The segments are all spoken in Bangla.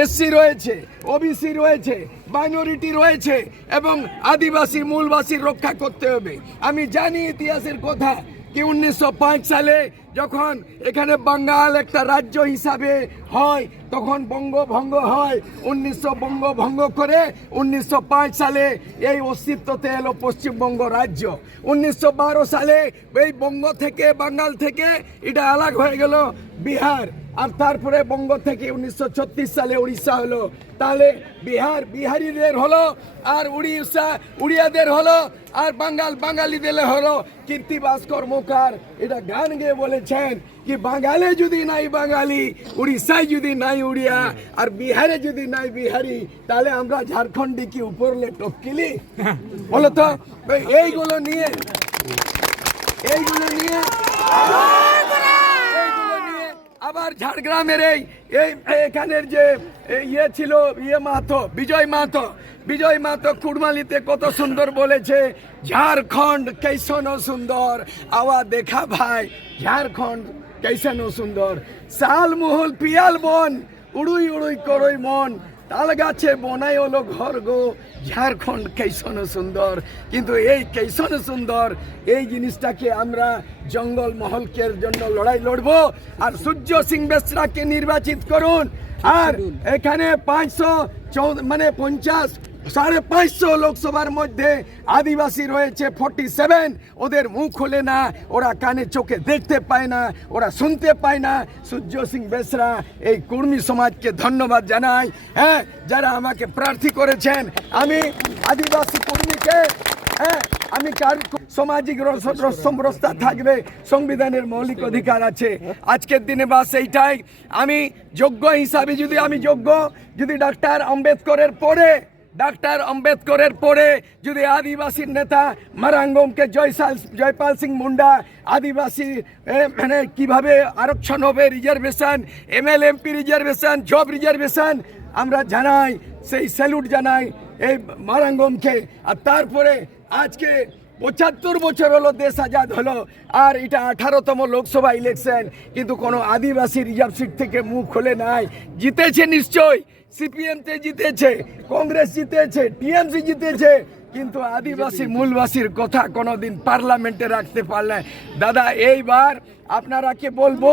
এসসি রয়েছে, ওবিসি রয়েছে, মাইনরিটি রয়েছে এবং আদিবাসী মূলবাসীর রক্ষা করতে হবে। আমি জানি ইতিহাসের কথা কি 1905 সালে যখন এখানে বাঙ্গাল একটা রাজ্য হিসাবে হয় তখন বঙ্গভঙ্গ হয়। 1900 বঙ্গভঙ্গ করে 1905 সালে এই অস্তিত্বতে এলো পশ্চিমবঙ্গ রাজ্য। 1912 সালে এই বঙ্গ থেকে বাঙ্গাল থেকে এটা আলাদা হয়ে গেল বিহার, আর তারপরে বঙ্গ থেকে 1936 সালে উড়িষ্যা হলো। তাহলে বিহারিদের হলো, আর উড়িয়াদের হলো, আর বাঙালিদের হলো। কীর্তিবাস কর্মকার এটা গান গেয়ে বলেছেন কি বাঙালি যদি নাই বাঙালি, উড়িষ্যায় যদি নাই উড়িয়া, আর বিহারে যদি নাই বিহারি, তাহলে আমরা ঝাড়খণ্ডে কি উপরলে টপকিলি? বলো তো। এইগুলো নিয়ে আবার ঝাড়গ্রামের এখানের যে ইয়ে ছিল বিজয় মাহাতো কুড়মালিতে কত সুন্দর বলেছে, ঝাড়খণ্ড कैसनो সুন্দর আওয়া দেখা ভাই, ঝাড়খণ্ড कैसनो সুন্দর। শালমহল পিয়াল বন, উড়ুই উড়ুই করই মন, তাল গাছে বনাই হলো ঘর গো, ঝাড়খণ্ড कैसनो সুন্দর। কিন্তু এই कैसनो সুন্দর এই জিনিসটাকে আমরা জঙ্গল মহলকের জন্য লড়াই লড়বো। আর সূর্য সিং বেসরাকে নির্বাচিত করুন। আর এখানে 550 লোকসভার মধ্যে আদিবাসী রয়েছে 47। ওদের মুখ খোলে না, ওরা কানে চোখে দেখতে পায় না, ওরা শুনতে পায় না। সূর্য সিং বেসরা এই কর্মী সমাজকে ধন্যবাদ জানাই, হ্যাঁ, যারা আমাকে প্রার্থী করেছেন। আমি আদিবাসী কর্মীকে আমি সামাজিক সমরসতা থাকবে, সংবিধানের মৌলিক অধিকার আছে। আজকের দিনে বাস এইটাই। আমি যোগ্য হিসাবে যদি ডাক্তার আম্বেদকরের পরে যদি আদিবাসীর নেতা মারাঙ্গমকে জয়পাল সিং মুন্ডা আদিবাসী মানে কিভাবে আরক্ষণ হবে, reservation, MLA MP reservation, job reservation, আমরা জানাই, সেই স্যালুট জানাই এই মারাঙ্গমকে। আর তারপরে আজকে 75 বছর হলো দেশ আজাদ হলো, আর এটা 18তম লোকসভা ইলেকশন, কিন্তু কোনো আদিবাসী রিজার্ভ সিট থেকে মুখ খোলে নাই। জিতেছে নিশ্চয়, সিপিএমতে জিতেছে, কংগ্রেস জিতেছে, টিএমসি জিতেছে, কিন্তু আদিবাসী মূলবাসীর কথা কোনোদিন পার্লামেন্টে রাখতে পারলে। দাদা এইবার আপনারাকে বলবো,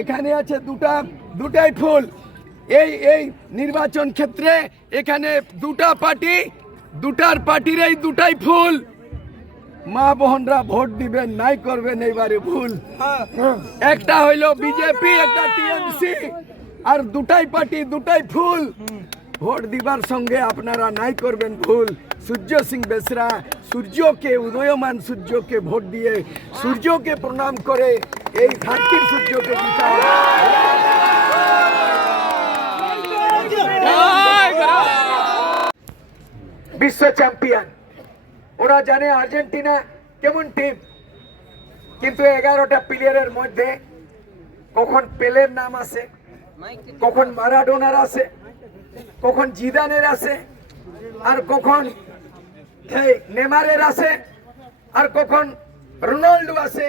এখানে আছে দুটাই ফুল। এই নির্বাচন ক্ষেত্রে এখানে দুটার পার্টির এই দুটাই ফুল। মা বোনরা ভোট দিবেন, নাই করবেন এইবারে ভুল। একটা হইলো বিজেপি, একটা টিএমসি, আর দুটাই পার্টি দুটাই ফুল। ভোট দিবার সঙ্গে আপনারা নাই করবেন ভুল। সূর্য সিং বেসরা সূর্যকে, উদয়মান সূর্যকে ভোট দিয়ে সূর্যকে প্রণাম করে এই ঘাটির সূর্যকে জিতা। বিশ্ব চ্যাম্পিয়ন, ওরা জানে আর্জেন্টিনা কেমন টিম, কিন্তু 11টা প্লেয়ারের মধ্যে কখন পেলের নাম আসে, কখন মারাডোনার আসে, কখন জিদানের আসে, আর কখন নেমারের আসে, আর কখন রোনাল্ডো আসে,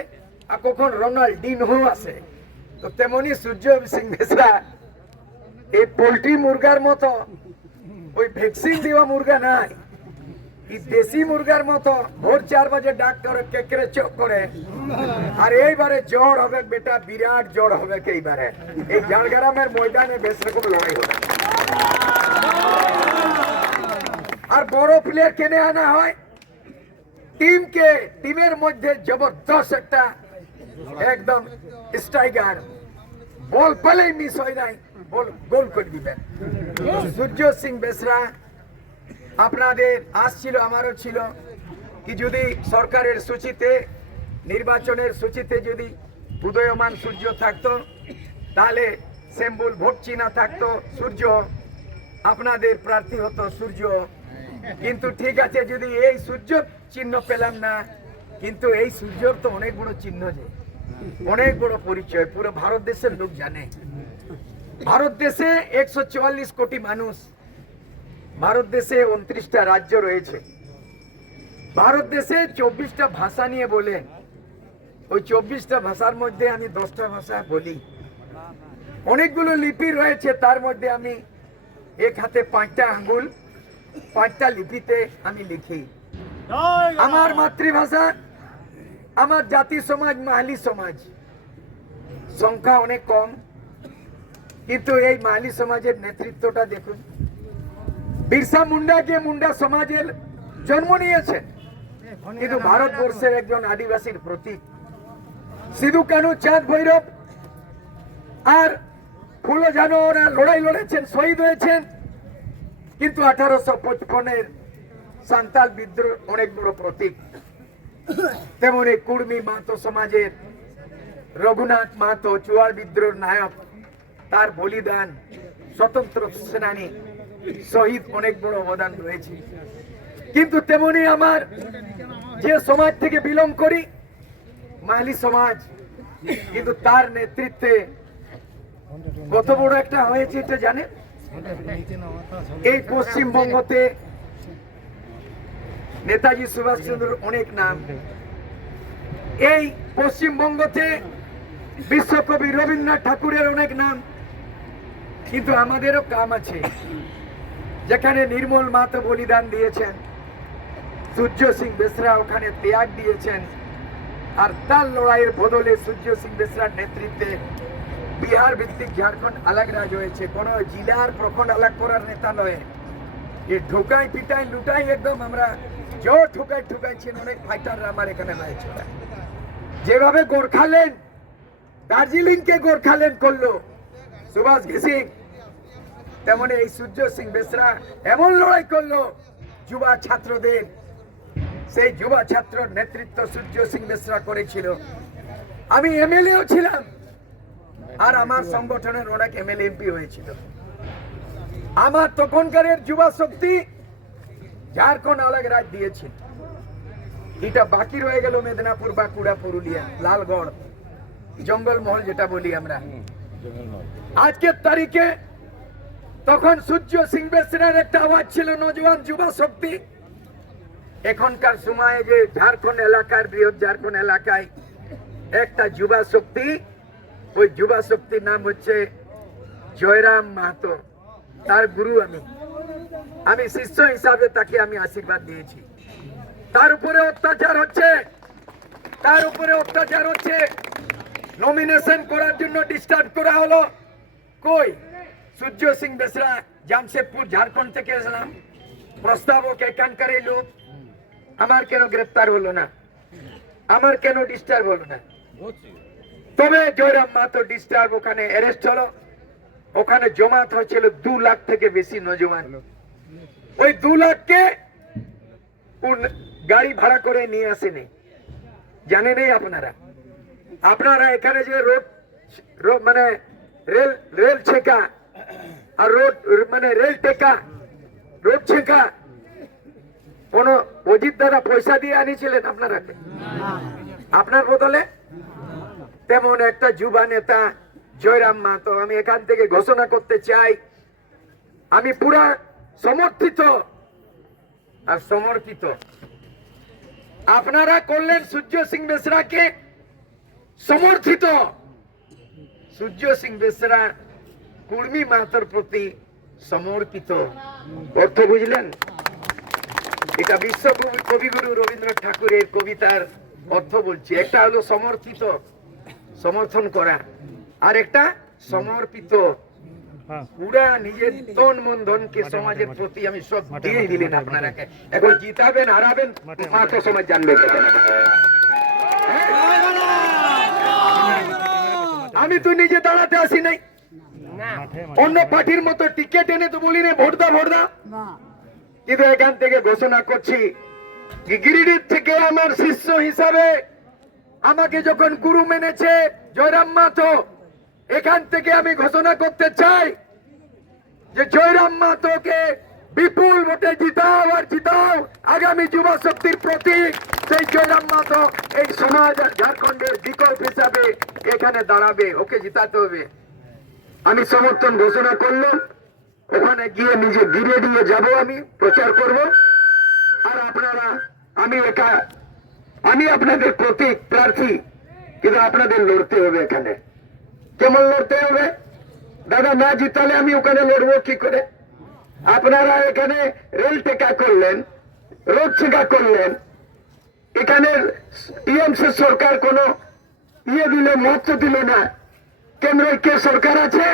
আর কখন রোনাল্ডিনহো আসে। তো তেমনি সূর্য সিং বেসরা এই পোল্ট্রি মুরগার মতো, ওই ভ্যাকসিন দেওয়া মুরগা নাই, দেশি মুরগার মতো ভোর 4 বাজে ডাক করে কেকরে চোখ করে। আর এইবারে জ্বর হবে বেটা, বিরাট জ্বর হবে এইবারে। এই ঝাড়গ্রামের ময়দানে বেশ রকম লড়াই হবে। আর বড় প্লেয়ার কেনে আনা হয়, টিমের মধ্যে জবরদস্ত একটা একদম স্ট্রাইকার, বল পেলেই মিস হয় নাই, বল গোল করে দিবেন। সূর্য সিং বেসরা আপনাদের আসছিল, আমারও ছিল, কি যদি সরকারের সূচিতে, নির্বাচনের সূচিতে যদি উদয়মান সূর্য থাকতো, তাহলে সিম্বল ভোট চিহ্ন থাকতো সূর্য, আপনাদের প্রার্থী হতো সূর্য। কিন্তু ঠিক আছে, যদি এই সূর্য চিহ্ন পেলাম না, কিন্তু এই সূর্যর তো অনেক বড় চিহ্ন, যে অনেক বড় পরিচয়, পুরো ভারত দেশের লোক জানে। ভারত দেশে 144 কোটি মানুষ, ভারত দেশে 29টা রাজ্য রয়েছে, ভারত দেশে 24টা ভাষা নিয়ে বলে। ওই 24টা ভাষার মধ্যে আমি 10টা ভাষা বলি। অনেকগুলো লিপি রয়েছে, তার মধ্যে আমি এক হাতে 5টা আঙ্গুল 5টা লিপিতে আমি লিখি। আমার মাতৃভাষা, আমার জাতি সমাজ মাহালি সমাজ, সংখ্যা অনেক কম, কিন্তু এই মাহালি সমাজের নেতৃত্বটা দেখুন। বিরসা মুন্ডাকে মুন্ডা সমাজের জন্ম নিয়েছেন, কিন্তু ভারতবর্ষের একজন আদিবাসীর প্রতীক। সিধু কানু, চাঁদ ভৈরব আর ফুলো জানো ওরা লড়াই লড়েছেন, শহীদ হয়েছেন, কিন্তু 1855-এর সান্তাল বিদ্রোহ অনেক বড় প্রতীক। তেমনি কুর্মী মাহাতো সমাজের রঘুনাথ মাহাতো চুয়াড় বিদ্রোহের নায়ক, তার বলিদান, স্বতন্ত্র সেনানী, শহীদ, অনেক বড় অবদান রয়েছে। কিন্তু তেমনি আমার যে সমাজ থেকে বিলং করি, মাহালি সমাজ, কিন্তু তার নেতৃত্বে কত বড় একটা হয়েছে এটা জানেন? এই পশ্চিমবঙ্গতে নেতাজি সুভাষচন্দ্রের অনেক নাম, এই পশ্চিমবঙ্গতে বিশ্বকবি রবীন্দ্রনাথ ঠাকুরের অনেক নাম, কিন্তু আমাদেরও কাম আছে। যেখানে নির্মল মাহাতো বলিদান দিয়েছেন, সূর্য সিং বেসরা ওখানে ত্যাগ দিয়েছেন, আর তার লড়াইয়ের বদলে সূর্য সিং বেসরার নেতৃত্বে বিহার ভিত্তিক ঝাড়খণ্ড আলাগ রাজ হয়েছে। কোন জেলার প্রখণ্ড আলাগ করার নেতা নয়, এই ঢুকাই পিটাই লুটাই একদম আমরা জোর ঠুকাইছেন অনেক ফাইটাররা আমার এখানে রয়েছে। যেভাবে গোর্খাল্যান্ড, দার্জিলিং কে গোর্খাল্যান্ড করলো সুভাষ ঘিসিং, তেমন এই সূর্য সিং বেসরা এমন লড়াই করলো যুবা ছাত্রদের, সেই যুবা ছাত্র নেতৃত্ব সূর্য সিং বেসরা করেছিল। আমি এমএলএও ছিলাম, আর আমার সংগঠনের অনেক এমএলএ এমপি হয়েছিল। আমার তখনকার যুবা শক্তি ঝাড়খণ্ড আলাগ রাজ দিয়েছিল। এটা বাকি রয়ে গেল মেদিনীপুর, বাঁকুড়া, পুরুলিয়া, লালগড়, জঙ্গলমহল যেটা বলি আমরা। আজকের তারিখে তখন সূর্য সিং বেসরার একটা আওয়াজ ছিল, নজওয়ান যুবা শক্তি। এখনকার সময়ে যে ঝাড়খণ্ড এলাকার, বৃহৎ ঝাড়খণ্ড এলাকায় একটা যুবা শক্তি, ওই যুবা শক্তির নাম হচ্ছে জয়রাম মাহাতো। তার গুরু আমি শিষ্য হিসাবে তাকে আমি আশীর্বাদ দিয়েছি। তার উপরে অত্যাচার হচ্ছে, তার উপরে অত্যাচার হচ্ছে। নমিনেশন করার জন্য ডিস্টার্ব করা হলো। কই সূর্য সিং বেসরা, জামশেদপুর, ঝাড়খণ্ড থেকে এসলাম, প্রস্তাবক এখানকার লোক, আমার কেন গ্রেপ্তার হলো না, আমার কেন ডিস্টার্ব হলো না? তবে জয়রাম মাহাতো ডিস্টার্ব, ওখানে অ্যারেস্ট হলো। ওখানে জমাত হয়েছিল 2 লাখ থেকে বেশি নজওয়ান। ওই 2 লাখকে গাড়ি ভাড়া করে নিয়ে আসেনি, জানেনই আপনারা। আপনারা এখানে যে রোড মানে রেল ছেকা আর রোড মানে রেল টেকা, রোড ছেকা, কোন অজিত দাদা পয়সা দিয়ে আনিছিলেন আপনারা আপনার বদলে? তেমন একটা যুবা নেতা জয়রাম মাহাতো, আমি এখান থেকে ঘোষণা করতে চাই, আমি পুরা সমর্থিত আর সমর্পিত। আপনারা করলেন সূর্য সিং বেসরাকে সমর্থিত। সূর্য সিং বেসরা কুর্মী মাহাতোর প্রতি সমর্পিত। অর্থ বুঝলেন? এটা বিশ্ব কবিগুরু রবীন্দ্রনাথ ঠাকুরের কবিতার অর্থ বলছি। একটা হলো সমর্থিত, সমর্থন করা, আর একটা সমর্পিত, পুরা নিজের তন মন ধনকে সমাজের প্রতি আমি সব দিয়ে দিলেন আপনারা। এখন জিতাবেন হারাবেন মাহাতো সমাজ জানবে। আমি তো নিজে দাঁড়াতে আসি নাই, অন্য পার্টির মতো টিকিট এনে তো বলি না ভোট দা। কিন্তু এখান থেকে ঘোষণা করছি, গিরিডির থেকে আমার শিষ্য হিসাবে আমাকে যখন গুরু মেনেছে জয়রাম মাহাতো, এখান থেকে আমি ঘোষণা করতে চাই যে জয়রাম মাহাতোকে বিপুল ভোটে জিতাও, আর জিতাও। আগামী যুবা শক্তির প্রতীক সেই জয়রাম মাহাতো এই সমাজ ঝাড়খণ্ডের বিকল্প হিসাবে এখানে দাঁড়াবে, ওকে জিতাতে হবে। আমি সমর্থন ঘোষণা করলাম, ওখানে গিয়ে নিজে গিরে দিয়ে যাব, আমি প্রচার করব। আর আপনারা, আমি আপনাদের প্রতীক প্রার্থী, কিন্তু আপনাদের লড়তে হবে। এখানে কেমন লড়তে হবে দাদা? না জিতালে আমি ওখানে লড়বো কি করে? আপনারা এখানে রেল টেকা করলেন, রোড ছেকা করলেন, এখানে টিএমসি সরকার কোনো দিল, মত দিল না। কেন্দ্রে কে সরকার আছে?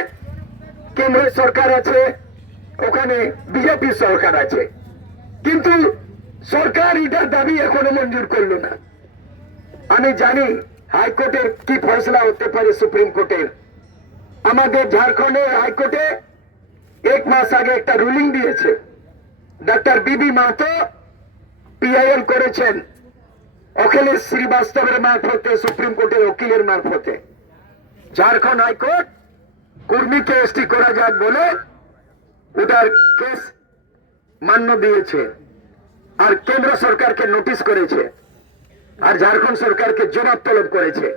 কেন্দ্রে সরকার আছে, ওখানে বিজেপি সরকার আছে, কিন্তু সরকার এটার দাবি এখনো মঞ্জুর করলো না। আমি জানি হাইকোর্টের কি ফয়সলা হতে পারে, সুপ্রিম কোর্টের। আমাদের ঝাড়খণ্ডের হাইকোর্টে 1 মাস আগে একটা রুলিং দিয়েছে। ডক্টর বিবি মাহাতো পিআইএল করেছেন অখিলেশ শ্রীবাস্তবের মারফতে, সুপ্রিম কোর্টের উকিলের মারফতে। ঝাড়খণ্ড হাইকোর্ট কুর্মীকে এসটি করা যাক বলে ওটার কেস মান্য দিয়েছে, আর কেন্দ্র সরকারকে নোটিশ করেছে, আর ঝাড়খণ্ড সরকারকে জবাব তলব করেছে।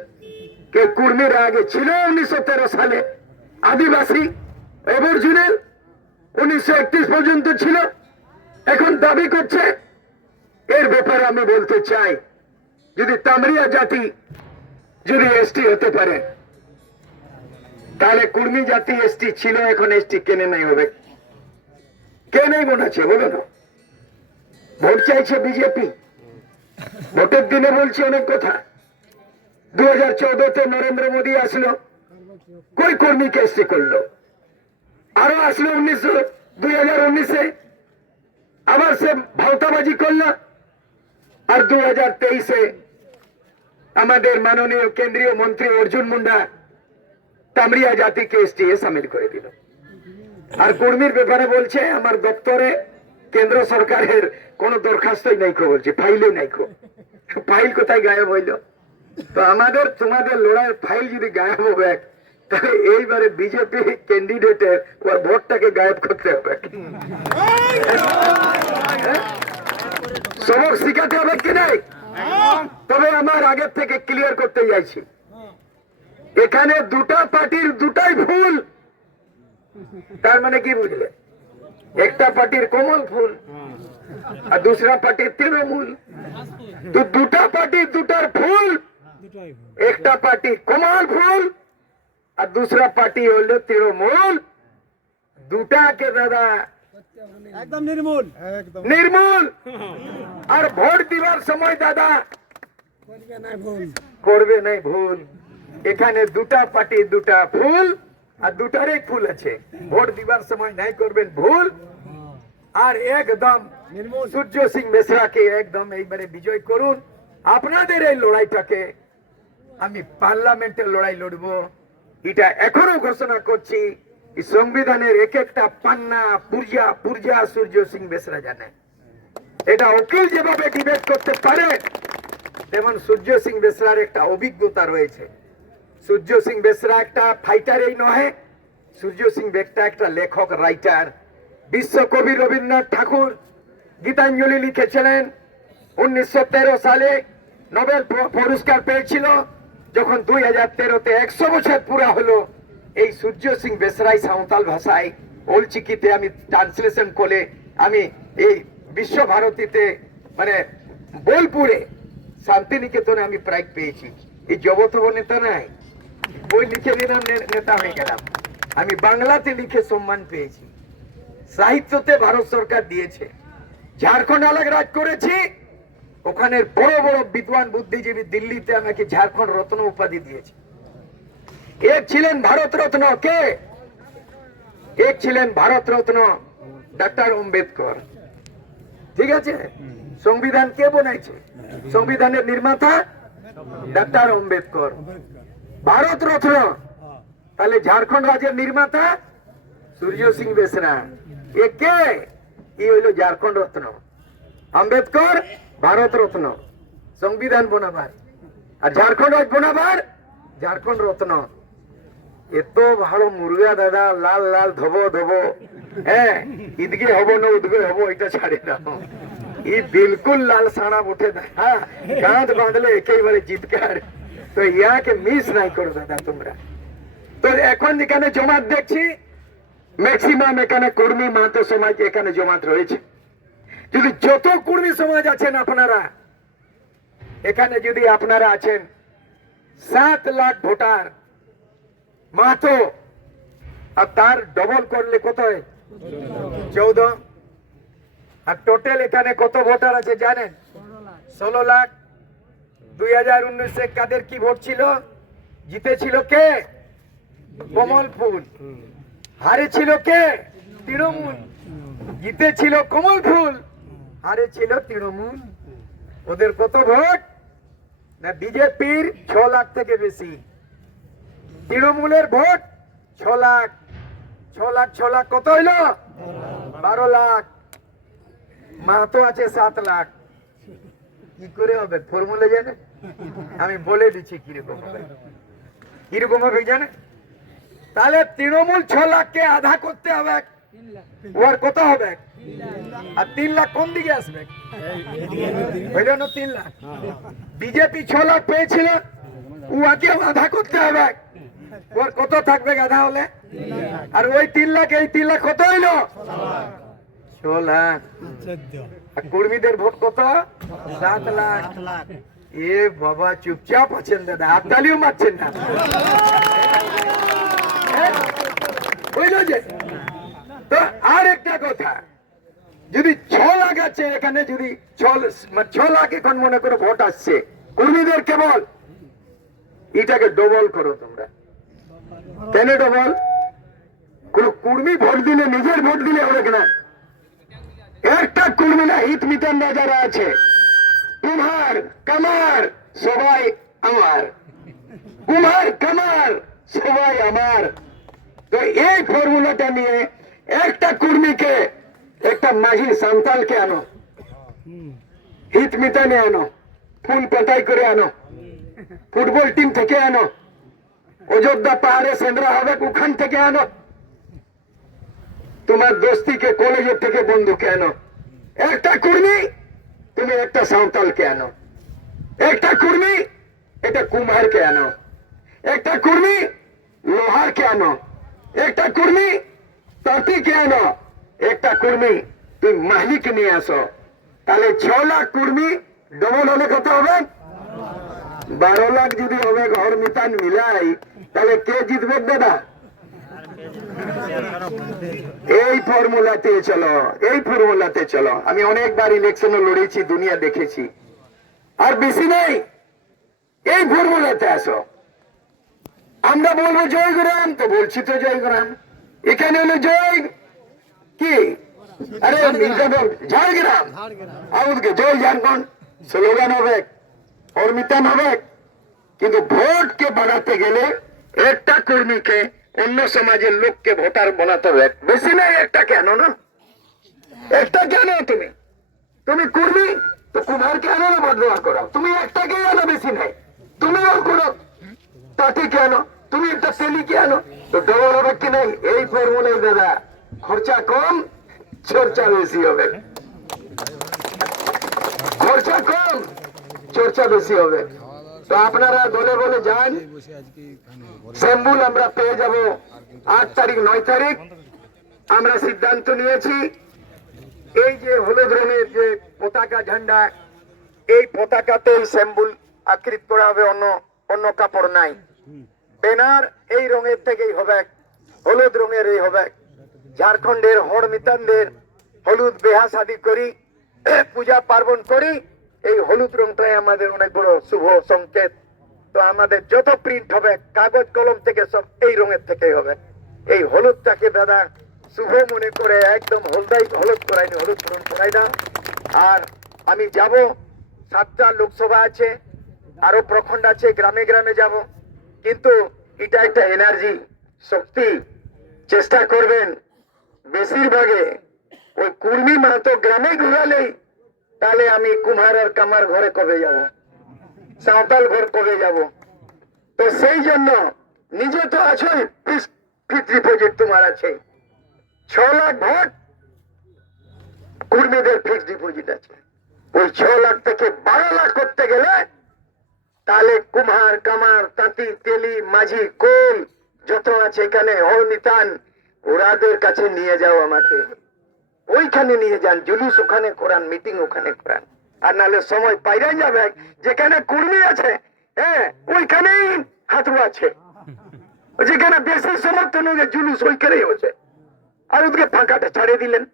কে কুর্মীরা আগে ছিল 1913 সালে আদিবাসী অবরিজিনাল, 1931 পর্যন্ত ছিল, এখন দাবি করছে। এর ব্যাপারে আমি বলতে চাই, যদি তামরিয়া জাতি যদি এসটি হতে পারে, তাহলে কুর্মী জাতি এসটি ছিল, এখন এসটি কেনে নাই হবে? কে নেই মনে আছে বলো না? ভোট চাইছে বিজেপি, ভোটের দিনে বলছে অনেক কথা। 2014-তে নরেন্দ্র মোদী আসলো, কই কর্মীকে এসটি করলো, আরো আসলো 2019-এ, আবার সে ভাওতাবাজি করলো, আর 2023-এ আমাদের মাননীয় কেন্দ্রীয় মন্ত্রী অর্জুন মুন্ডা তামরিয়া জাতিকে এসটি এ সামিল করে দিল। আর কর্মীর ব্যাপারে বলছে আমার দপ্তরে কেন্দ্র সরকারের কোন দরখাস্তই নাই, বলছে ফাইলই নাই। ফাইল কোথায় গায়েব হইল? তো আমাদের তোমাদের লড়াইয়ের ফাইল যদি গায়েব হবে, তাহলে এইবারে বিজেপি ক্যান্ডিডেটের ওর ভোটটাকে গায়েব করতে হবে, সবক শিখাতে হবে কি নাই? তবে আমার আগের থেকে ক্লিয়ার করতে যাইছি, এখানে দুটা পার্টির দুটাই ভুল। তার মানে কি বুঝলে? একটা পার্টির কমল ফুল আর दूसरा পার্টির তৃণমূল। তো দুটা পার্টি দুটার ফুল, একটা পার্টি কমল ফুল আর दूसरा পার্টি হলো তৃণমূল। দুটাকে দাদা একদম নির্মূল, নির্মূল। আর ভোট দিবার সময় দাদা করবে নাই ভুল। এখানে দুটা পার্টি দুটা ফুল আর দুটারই ফুল আছে, ভোট দিবার সময় নাই করবেন ভুল। আর একদম সূর্য সিং মিশ্রাকে একদম এইবারে বিজয় করুন। আপনাদের এই লড়াইটাকে আমি পার্লামেন্টের লড়াই লড়বো, এটা এখনো ঘোষণা করছি। এই সংবিধানের এক একটা পান্না পুরজা পুরজা সূর্য সিং মিশ্রা জানে। এটা উকিল যেভাবে ডিবেট করতে পারে, তেমন সূর্য সিং মিশ্রার একটা অভিজ্ঞতা রয়েছে। সূর্য সিং মিশ্রা একটা ফাইটারই নয়, সূর্য সিং একটা লেখক, রাইটার। বিশ্বকবি রবীন্দ্রনাথ ঠাকুর গীতাঞ্জলি লিখেছিলেন, 1913 সালে নোবেল পুরস্কার পেয়েছিল। যখন 2013-তে 100 বছর পুরা হলো, এই সূর্য সিং মিশ্রাই সাঁওতাল ভাষায় ওলচিকিতে আমি ট্রান্সলেশন করে আমি এই বিশ্বভারতীতে মানে বোলপুরে শান্তিনিকেতনে আমি প্রাইজ পেয়েছি। এই জগৎ নেতা নাই, বই লিখে দিলাম, নেতা হয়ে গেলাম। আমি বাংলাতে লিখে সম্মান পেয়েছি, সাহিত্যতে ভারত সরকার দিয়েছে। ঝাড়খণ্ড আলাগ রাজ করেছি, ওখানে বড় বড় বিদ্বান বুদ্ধিজীবী দিল্লিতে আমাকে ঝাড়খণ্ড রত্ন উপাধি দিয়েছে। এক ছিলেন ভারত রত্ন কে? এক ছিলেন ভারত রত্ন ডক্টর আম্বেদকর। ঠিক আছে, সংবিধান কে বানাইছে? সংবিধানের নির্মাতা ডক্টর আম্বেদকর। ভারত রত্ন, তাহলে ঝাড়খণ্ড রাজ্যের নির্মাতা সূর্য সিং মিশ্রা। এ কে? ই হইল ঝাড়খণ্ড রত্ন। আম্বেদকর ভারত রত্ন, সংবিধান বনাবার, আর ঝাড়খণ্ড রাজ বনাবার ঝাড়খণ্ড রত্ন। এত ভালো মুরগা দাদা, লাল লাল ধবো ধবো, হ্যাঁ ঈদগে হবো না উদ্গে হবো এটা ছাড়ে না। ই বিলকুল লাল সানা উঠে দেখা, কাঁধ বাঁধলে একেবারে জিতকার। তো ইয়াকে মিস নাই করো দাদা তোমরা। তো এখন যেখানে জমাত দেখছি, ম্যাক্সিমাম এখানে কর্মী মাহাতো সমাজ এখানে জমাত রয়েছে। যদি যত কর্মী সমাজ আছেন আপনারা এখানে, যদি আপনারা আছেন 7 লাখ ভোটার মাহাতো, আর তার ডবল করলে কত হয়? 14। আর টোটাল এখানে কত ভোটার আছে জানেন? 16 লাখ। 2019 কাদের কি ভোট ছিল? জিতেছিল কে? কমল ফুল। হারেছিল কে? তৃণমূল। জিতেছিল কমল ফুল, হারেছিল তৃণমূল। ওদের কত ভোট? না বিজেপির 6 লাখ থেকে বেশি, তৃণমূলের ভোট 6 লাখ। 6 লাখ 6 লাখ কত হইলো? 12 লাখ। মাহাতো আছে 7 লাখ। কি করে হবে ফর্মুলা জানে? আমি বলে দিচ্ছি কিরকম হবে। কিরকম হবে জানে? তাহলে তৃণমূল 6 লাখকে আধা করতে হবে, ওর কত হবে? আর 3 লাখ কোন দিকে আসবে? ওই জন্য 3 লাখ। বিজেপি 6 লাখ পেয়েছিল, উহাকে আধা করতে হবে, ওর কত থাকবে আধা হলে? আর ওই 3 লাখ এই 3 লাখ কত হইলো? 6 লাখ। আর কর্মীদের ভোট কত? 7 লাখ। এ বাবা চুপচাপ আছেন দাদা, হাততালিও মারছেন না। বুঝলো যে? তো আর একটা কথা, যদি 6 লাখ আছে এখানে, যদি 6 লাখ এখন মনে করো ভোট আসছে, কর্মীদের কেবল এটাকে ডবল করো তোমরা। কেন ডবল? কোন কর্মী ভোট দিলে নিজের ভোট দিলে হবে কিনা? একটা কর্মী না, হিত মিটানরা যারা আছে, কুমার কামার সবাই আমার, কুমার কামার সবাই আমার। তো এই ফর্মুলাটা নিয়ে একটা কর্মীকে, একটা মাঝি সান্তালকে আনো, হিত মিটানে আনো, ফুল পেটাই করে আনো, ফুটবল টিম থেকে আনো, অযোধ্যা পাহাড়ে সেন্দ্রা হবে ওখান থেকে আনো, তোমার দোস্তিকে কলেজের থেকে বন্ধুকে আনো। একটা কর্মী তুমি একটা সাঁওতালকে আনো, একটা কর্মী এটা কুমারকে আনো, একটা কর্মী লোহারকে আনো, একটা কর্মী তাঁতিকে আনো, একটা কর্মী তুমি মাহিকে নিয়ে আসো। তাহলে 6 লাখ কর্মী ডবল হলে কত হবে? 12 লাখ যদি হবে ঘর মিতান মিলাই, তাহলে কে জিতবে দাদা? এই ফর্মুলাতে চলো, এই ফর্মুলাতে চলো। আমি অনেকবার ইলেকশনে লড়েছি, দুনিয়া দেখেছি। আর বেশি নেই, এই ফর্মুলাতে আসো। আমরা বলবো জয়গ্রাম, তো বলছি তো জয়গ্রাম। এখানে হলো জয় কি? আরে ঝাড়গ্রাম, আউদকে জয় ঝাড়খণ্ড স্লোগান হবে, ফর্মিতান হবে। কিন্তু ভোটকে বাড়াতে গেলে একটা কর্মীকে অন্য সমাজের লোককে ভোটার বানাতে হবে। বেশি নাই, একটা কেন না? একটা কেন? তুমি তুমি কর্মী তো কুমারকে আনো না, ভোট দেওয়া করো। তুমি একটাকে আনো, বেশি নাই। তুমিও করো, তাকে কেন? তুমি একটা তেলিকে আনো, তো ডবল হবে কি নাই? এই ফর্মুলাই দাদা, খরচা কম, চর্চা বেশি হবে। খরচা কম, চর্চা বেশি হবে। তো আপনারা দলে বলে যান। শ্যাম্বুল আমরা পেয়ে যাব 8 তারিখ 9 তারিখ। আমরা সিদ্ধান্ত নিয়েছি, এই যে হলুদ রঙের যে পতাকা ঝান্ডা, এই পতাকাতেই শ্যাম্বুল আকৃত করা হবে, অন্য কাপড় নাই। ব্যানার এই রঙের থেকেই হবে, হলুদ রঙের এই হবে। ঝাড়খণ্ডের হড় মিতানদের হলুদ বেহা শাদী করি, পূজা পার্বণ করি, এই হলুদ রংটাই আমাদের অনেক বড় শুভ সংকেত। তো আমাদের যত প্রিন্ট হবে কাগজ কলম থেকে সব এই রঙের থেকেই হবে। এই হলুদটাকে দাদা শুভ মনে করে একদম হলুদ করাইনি, হলুদ রং করাই না। আর আমি যাব, 7টা লোকসভা আছে, আরো প্রখণ্ড আছে, গ্রামে গ্রামে যাব। কিন্তু এটা একটা এনার্জি, শক্তি। চেষ্টা করবেন বেশিরভাগে ওই কুর্মী মাহাতো গ্রামে ঘুরালেই, তাহলে আমি কুমার আর কামার ঘরে কবে যাব, সাঁওতাল ঘর কবে যাব? তো সেই জন্য নিজে তো আছোই, ফিক্সড ডিপোজিট তোমার আছে। 6 লাখ ভোট কর্মীদের ফিক্সড ডিপোজিট আছে। ওই 6 লাখ থেকে 12 লাখ করতে গেলে, তাহলে কুমার কামার তাঁতি তেলি মাঝি কোল যত আছে এখানে হরনিতান, ওরাদের কাছে নিয়ে যাও, আমাকে ওইখানে নিয়ে যান, জুলুস ওখানে করান, মিটিং ওখানে করান। আর নাহলে সময় পাইরাই যাবে, যেখানে কর্মী আছে হ্যাঁ ওইখানেই হাতু আছে, যেখানে বেশি সমর্থন হয়ে জুলুস ওইখানেই হচ্ছে। আর ওদিকে ফাঁকাটা ছাড়িয়ে দিলেন।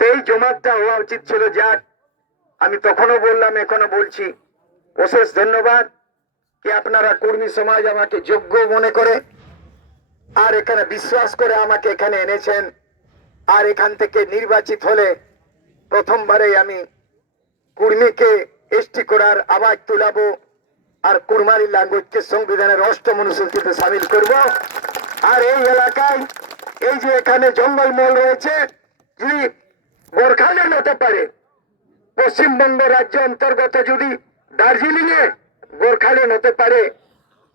তো এই জমাতটা হওয়া উচিত ছিল। যাক, আমি তখনও বললাম, এখনো বলছি, অশেষ ধন্যবাদ কি আপনারা কর্মী সমাজ আমাকে যোগ্য মনে করে আর এখানে বিশ্বাস করে আমাকে এখানে এনেছেন। আর এখান থেকে নির্বাচিত হলে প্রথমবারে আমি কুর্মীকে এসটি করার আওয়াজ তুলাবো আর কুরমালি ল্যাঙ্গুয়েজকে সংবিধানের ৮ম অনুসূচিতে সামিল করব। আর এই এলাকায় এই যে এখানে জঙ্গলমহল রয়েছে, যদি গোর্খাল্যান্ড হতে পারে, পশ্চিমবঙ্গ রাজ্য অন্তর্গত যদি দার্জিলিং এ গোর্খাল্যান্ড হতে পারে,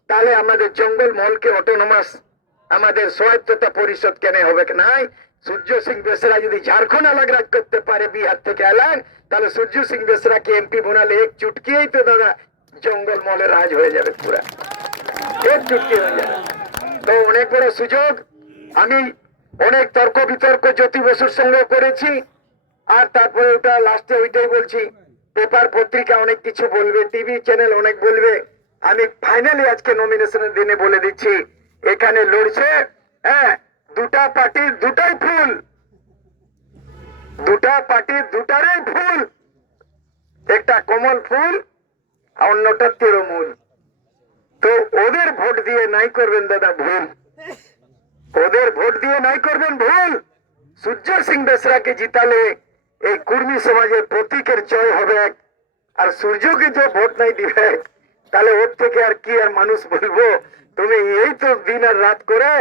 তাহলে আমাদের জঙ্গলমহলকে অটোনমাস আমাদের স্বায়ত্ততা পরিষদ কেন হবে নাই? সূর্য সিং বেসরা যদি ঝাড়খণ্ড আলাগ রাজ করতে পারে বিহার থেকে আলাগ, তাহলে সূর্য সিং বেসরাকে এমপি বানালে এক চুটকিয়েই তো দাদা জঙ্গলমহলের রাজ হয়ে যাবে, পুরা এক চুটকি হয়ে যাবে। তো অনেক বড় সুযোগ। আমি অনেক তর্ক বিতর্ক জ্যোতি বসুর সঙ্গে করেছি, আর তারপরে ওটা লাস্টে ওইটাই বলছি, পেপার পত্রিকা অনেক কিছু বলবে, টিভি চ্যানেল অনেক বলবে। আমি ফাইনালি আজকে নমিনেশনের দিনে বলে দিচ্ছি, এখানে লড়ছে দুটা পার্টির দুটাই ফুল, দুটা পার্টির দুটারই ফুল, একটা কমল ফুল আর অন্যটা তৃণমূল। তো ওদের ভোট দিয়ে নাই করবেন দাদা ভুল, ওদের ভোট দিয়ে নাই করবেন ভুল। সূর্য সিং বেসরাকে জিতালে এই কুর্মী সমাজের প্রতীকের জয় হবে। আর সূর্যকে যে ভোট নাই দিবে, তাহলে ওর থেকে আর কি আর মানুষ বলবো, তুমি এই তো দিন আর রাত করে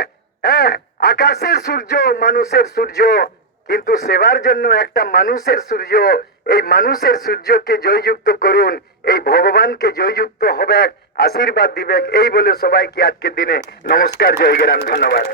আকাশের সূর্য, মানুষের সূর্য, কিন্তু সেবার জন্য একটা মানুষের সূর্য। এই মানুষের সূর্যকে জয়যুক্ত করুন, এই ভগবানকে জয়যুক্ত হবে, আশীর্বাদ দিবে। এই বলে সবাইকে আজকের দিনে নমস্কার, জয় গ্রাম, ধন্যবাদ।